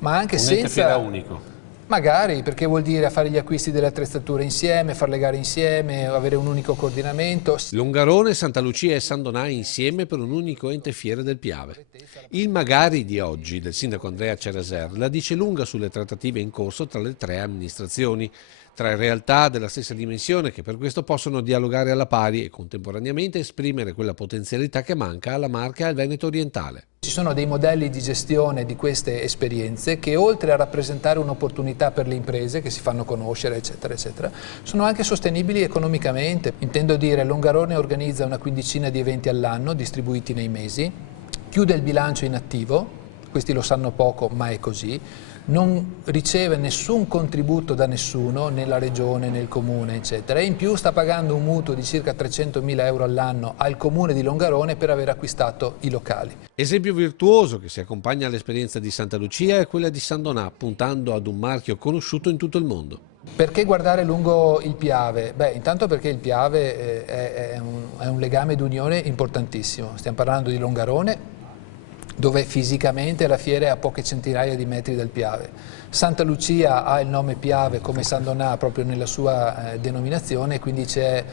Ma anche un ente fiera senza... unico. Magari, perché vuol dire fare gli acquisti delle attrezzature insieme, fare le gare insieme, avere un unico coordinamento. Longarone, Santa Lucia e San Donà insieme per un unico ente fiera del Piave. Il magari di oggi del sindaco Andrea Cereser la dice lunga sulle trattative in corso tra le tre amministrazioni, tre realtà della stessa dimensione che per questo possono dialogare alla pari e contemporaneamente esprimere quella potenzialità che manca alla Marca e al Veneto orientale. Ci sono dei modelli di gestione di queste esperienze che, oltre a rappresentare un'opportunità per le imprese che si fanno conoscere, eccetera, eccetera, sono anche sostenibili economicamente. Intendo dire, Longarone organizza una quindicina di eventi all'anno distribuiti nei mesi, chiude il bilancio in attivo, questi lo sanno poco ma è così, non riceve nessun contributo da nessuno, nella regione, nel comune, eccetera, e in più sta pagando un mutuo di circa 300.000 euro all'anno al comune di Longarone per aver acquistato i locali. Esempio virtuoso che si accompagna all'esperienza di Santa Lucia è quella di San Donà, puntando ad un marchio conosciuto in tutto il mondo. Perché guardare lungo il Piave? Beh, intanto perché il Piave è un legame d'unione importantissimo. Stiamo parlando di Longarone, dove fisicamente la fiera è a poche centinaia di metri dal Piave. Santa Lucia ha il nome Piave come San Donà proprio nella sua denominazione, quindi c'è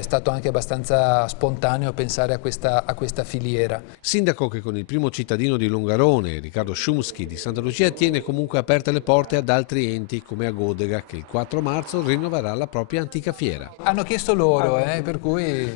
stato anche abbastanza spontaneo pensare a questa filiera. Sindaco che con il primo cittadino di Longarone, Riccardo Szumski di Santa Lucia, tiene comunque aperte le porte ad altri enti come Agodega, che il 4 marzo rinnoverà la propria antica fiera. Hanno chiesto loro, per cui...